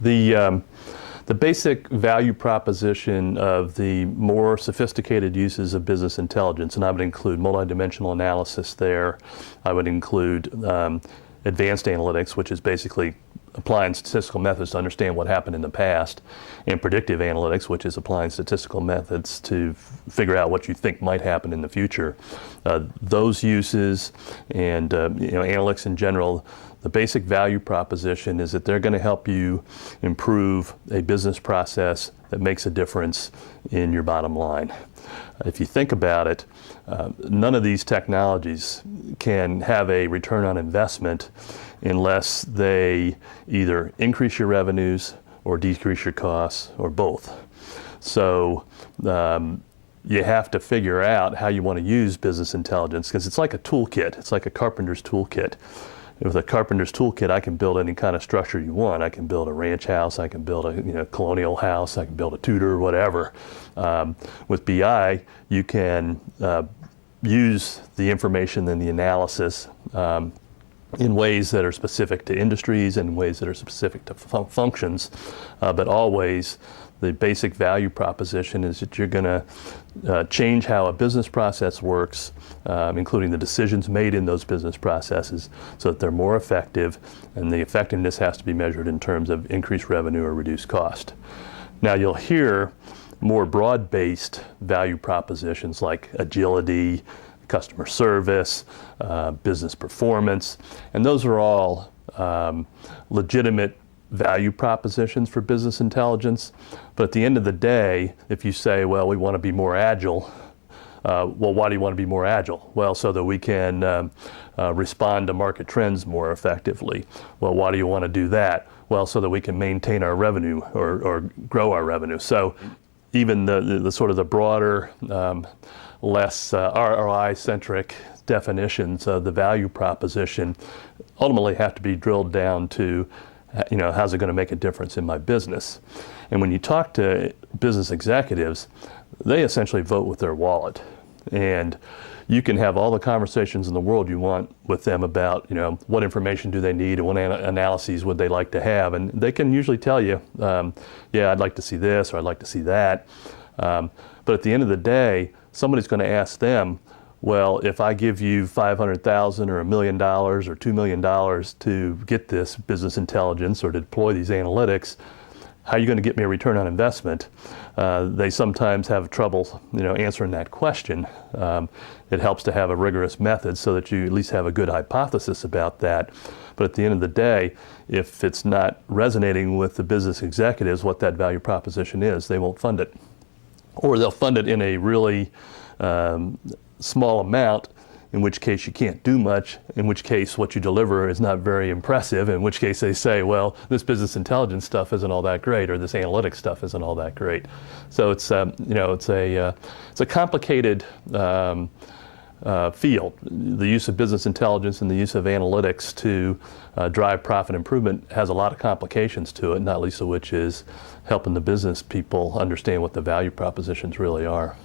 The basic value proposition of the more sophisticated uses of business intelligence, and I would include multidimensional analysis there, I would include advanced analytics, which is basically applying statistical methods to understand what happened in the past, and predictive analytics, which is applying statistical methods to figure out what you think might happen in the future. Those uses and analytics in general, the basic value proposition is that they're going to help you improve a business process that makes a difference in your bottom line. If you think about it, none of these technologies can have a return on investment unless they either increase your revenues or decrease your costs or both. So you have to figure out how you want to use business intelligence, because it's like a toolkit. It's like a carpenter's toolkit. With a carpenter's toolkit, I can build any kind of structure you want. I can build a ranch house, I can build a colonial house, I can build a Tudor, whatever. With BI, you can use the information and the analysis in ways that are specific to industries and ways that are specific to functions, but always the basic value proposition is that you're going to change how a business process works, including the decisions made in those business processes, so that they're more effective, and the effectiveness has to be measured in terms of increased revenue or reduced cost. Now you'll hear more broad-based value propositions like agility, customer service, business performance, and those are all legitimate value propositions for business intelligence. But at the end of the day, if you say, well, we want to be more agile, well, why do you want to be more agile? Well, so that we can respond to market trends more effectively. Well, why do you want to do that? Well, so that we can maintain our revenue or grow our revenue. So even the sort of the broader, less ROI-centric definitions of the value proposition ultimately have to be drilled down to, how's it going to make a difference in my business? And when you talk to business executives, they essentially vote with their wallet. And you can have all the conversations in the world you want with them about, what information do they need and what analyses would they like to have. And they can usually tell you, yeah, I'd like to see this or I'd like to see that. But at the end of the day, somebody's going to ask them, well, if I give you $500,000 or $1 million or $2 million to get this business intelligence or to deploy these analytics, how are you going to get me a return on investment? They sometimes have trouble, answering that question. It helps to have a rigorous method so that you at least have a good hypothesis about that. But at the end of the day, if it's not resonating with the business executives what that value proposition is, they won't fund it. Or they'll fund it in a really small amount, in which case you can't do much, in which case what you deliver is not very impressive, in which case they say, well, this business intelligence stuff isn't all that great, or this analytics stuff isn't all that great. So it's it's a complicated field. The use of business intelligence and the use of analytics to drive profit improvement has a lot of complications to it, not least of which is helping the business people understand what the value propositions really are.